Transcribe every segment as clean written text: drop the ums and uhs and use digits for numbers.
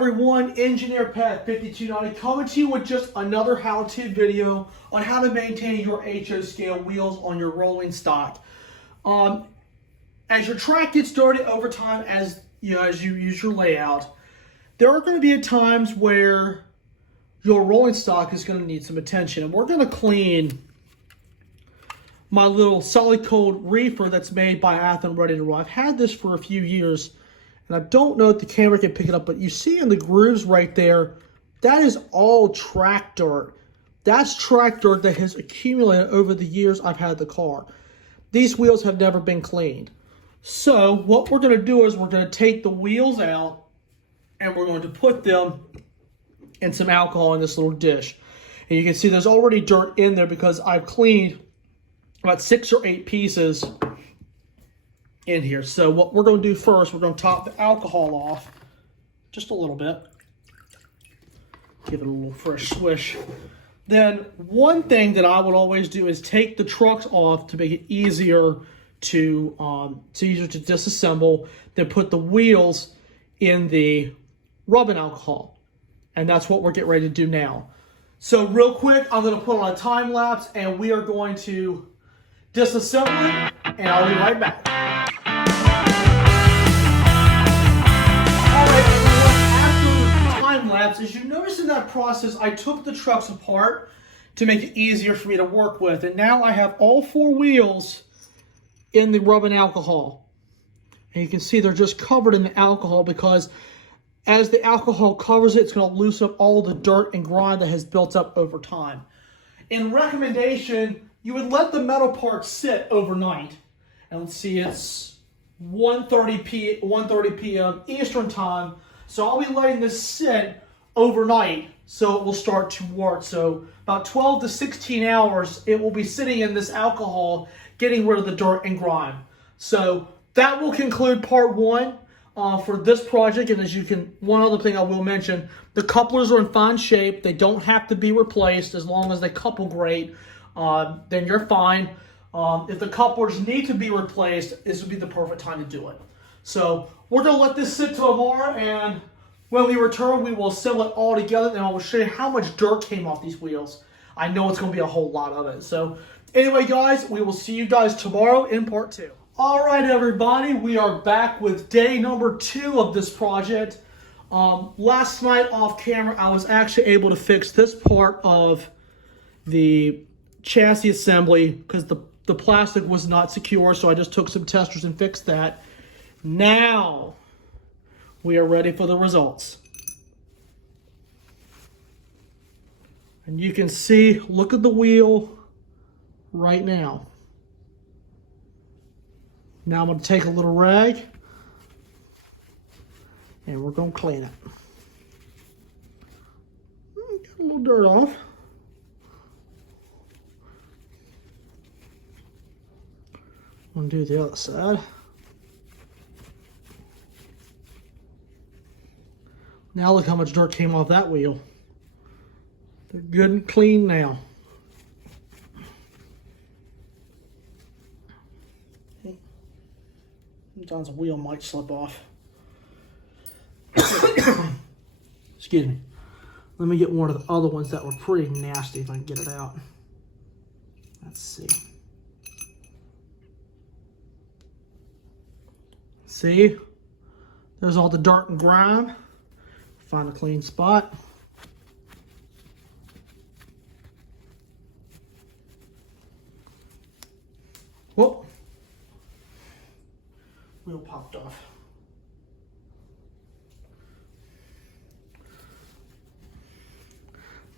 everyone, Engineer Pat 5290 coming to you with just another how-to video on how to maintain your HO scale wheels on your rolling stock. As your track gets dirty over time, as you use your layout, there are going to be times where your rolling stock is going to need some attention, and we're going to clean my little solid cold reefer that's made by Athearn Ready to Roll. I've had this for a few years. And I don't know if the camera can pick it up, but you see in the grooves right there, that is all track dirt. That's track dirt that has accumulated over the years I've had the car. These wheels have never been cleaned. So what we're going to do is we're going to take the wheels out and we're going to put them in some alcohol in this little dish. And you can see there's already dirt in there because I've cleaned about 6 or 8 pieces in here. So what we're going to do first, we're going to top the alcohol off just a little bit. Give it a little fresh swish. Then one thing that I would always do is take the trucks off to make it easier to disassemble, then put the wheels in the rubbing alcohol. And that's what we're getting ready to do now. So real quick, I'm going to put on a time lapse and we are going to disassemble it, and I'll be right back. As you notice in that process, I took the trucks apart to make it easier for me to work with. And now I have all 4 wheels in the rubbing alcohol. And you can see they're just covered in the alcohol because as the alcohol covers it, it's going to loosen up all the dirt and grime that has built up over time. In recommendation, you would let the metal parts sit overnight. And let's see, it's 1:30 p.m. Eastern time. So I'll be letting this sit overnight so it will start to work. So about 12 to 16 hours it will be sitting in this alcohol getting rid of the dirt and grime. So that will conclude part 1 for this project. And as you can, one other thing I will mention, the couplers are in fine shape. They don't have to be replaced as long as they couple great. Then you're fine. If the couplers need to be replaced, this would be the perfect time to do it. So we're going to let this sit till tomorrow, and when we return, we will assemble it all together, and I will show you how much dirt came off these wheels. I know it's going to be a whole lot of it. So anyway, guys, we will see you guys tomorrow in part 2. All right, everybody, we are back with day number 2 of this project. Last night off camera, I was actually able to fix this part of the chassis assembly because the plastic was not secure, so I just took some testers and fixed that. Now we are ready for the results. And you can see, look at the wheel right now. Now I'm going to take a little rag and we're going to clean it. Get a little dirt off. I'm going to do the other side. Now look how much dirt came off that wheel. They're good and clean now. Sometimes a wheel might slip off. Excuse me. Let me get one of the other ones that were pretty nasty if I can get it out. Let's see. See? There's all the dirt and grime. Find a clean spot. Whoop. Wheel popped off.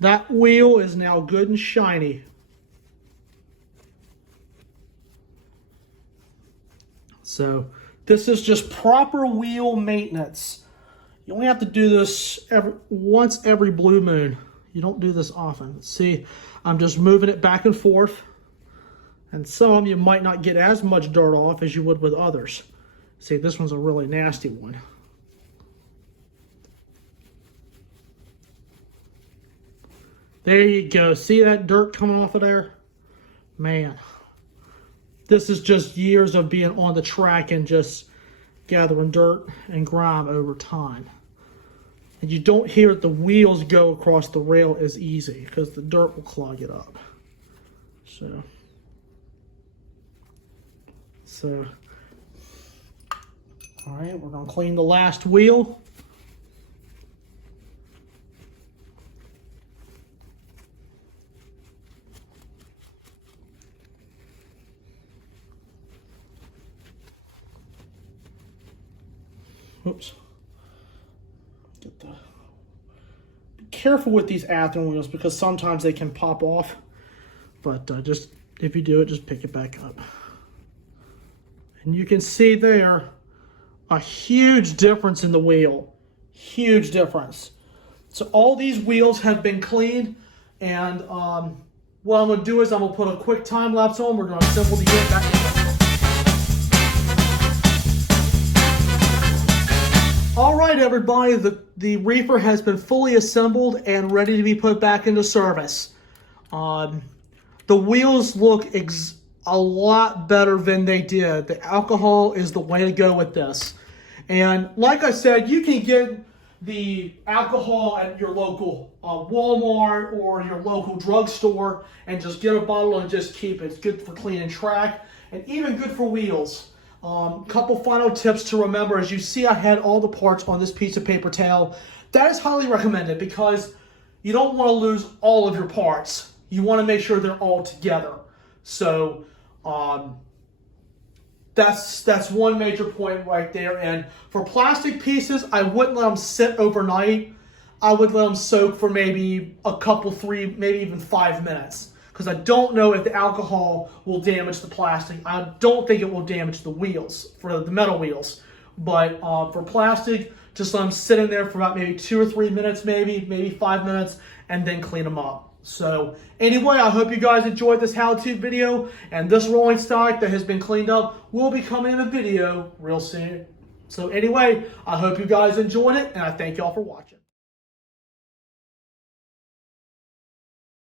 That wheel is now good and shiny. So this is just proper wheel maintenance. You only have to do this once every blue moon. You don't do this often. See, I'm just moving it back and forth. And some you might not get as much dirt off as you would with others. See, this one's a really nasty one. There you go. See that dirt coming off of there? Man, this is just years of being on the track and just gathering dirt and grime over time. And you don't hear the wheels go across the rail as easy because the dirt will clog it up. So, all right, we're gonna clean the last wheel. Oops. Get the. Be careful with these Athearn wheels because sometimes they can pop off. But just if you do it, just pick it back up. And you can see there a huge difference in the wheel. Huge difference. So all these wheels have been cleaned, and what I'm going to do is I'm going to put a quick time lapse on. We're going to assemble the unit back together. All right, everybody, the reefer has been fully assembled and ready to be put back into service. The wheels look a lot better than they did. The alcohol is the way to go with this. And like I said, you can get the alcohol at your local Walmart or your local drugstore and just get a bottle and just keep it. It's good for cleaning track and even good for wheels. Couple final tips to remember. As you see, I had all the parts on this piece of paper towel. That is highly recommended because you don't want to lose all of your parts. You want to make sure they're all together. So that's one major point right there. And for plastic pieces, I wouldn't let them sit overnight. I would let them soak for maybe a couple, 3, maybe even 5 minutes. Because I don't know if the alcohol will damage the plastic. I don't think it will damage the wheels, for the metal wheels. But for plastic, just let them sit in there for about maybe 2 or 3 minutes, maybe 5 minutes, and then clean them up. So anyway, I hope you guys enjoyed this how-to video, and this rolling stock that has been cleaned up will be coming in a video real soon. So anyway, I hope you guys enjoyed it, and I thank y'all for watching.